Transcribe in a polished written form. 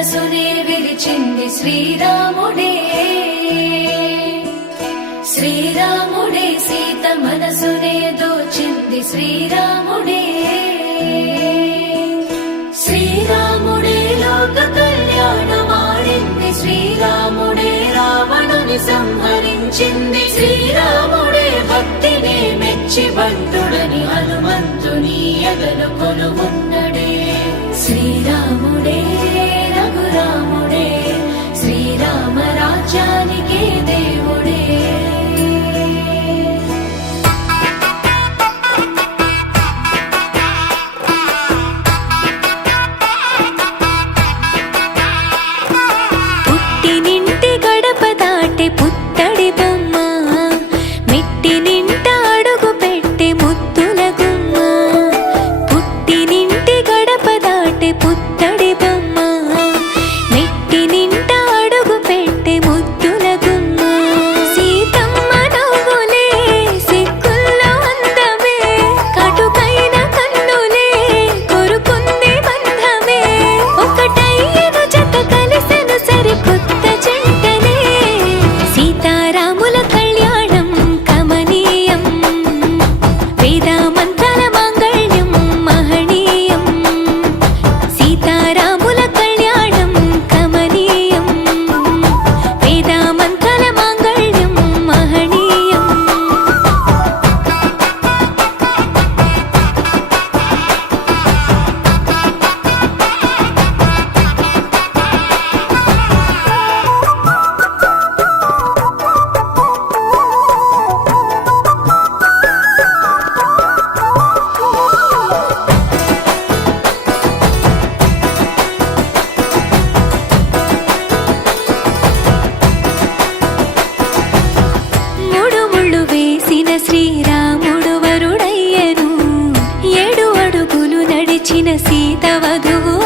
మనసునే విరిచింది శ్రీరాముడే. శ్రీరాముడే సీత మనసునే దోచింది శ్రీరాముడే. శ్రీరాముడే లోక కళ్యాణమాడింది. శ్రీరాముడే రావణుని సంహరించింది. శ్రీరాముడే భక్తిని మెచ్చి బంటుడని హనుమంతుని ఎదలు కొలువున్నడే. శ్రీరాముడే రఘురాముడే శ్రీరామ రాజ్యానికే దేవుడే. పుట్టినింటి గడప దాటి పుత్తడి బొమ్మ, మెట్టి నింట అడుగు పెట్టే ముద్దుల గుమ్మ. పుట్టినింటి గడప దాటి పుత్తడి బొమ్మ, మెట్టి నింట అడుగు పెట్టే ముద్దుల గుమ్మ. సీతమ్మ నవ్వులే సిగ్గుల్లో అందమే, కటుకైన కన్నులే కొరుకుంది బంధమే. ఒకటయ్యను జత కలిసెను సరికొత్త జంటనే. సీతారాముల కళ్యాణం కమనీయం, వేద మంత్రాల మాంగళ్యం మహనీయం. సీతారాముల కళ్యాణం కమనీయం, వేద మంత్రాల మాంగళ్యం మహనీయం. మూడు ముళ్ళు వేసిన శ్రీరాముడు వరుడయ్యను, 7 అడుగులు నడిచిన సీత వధువు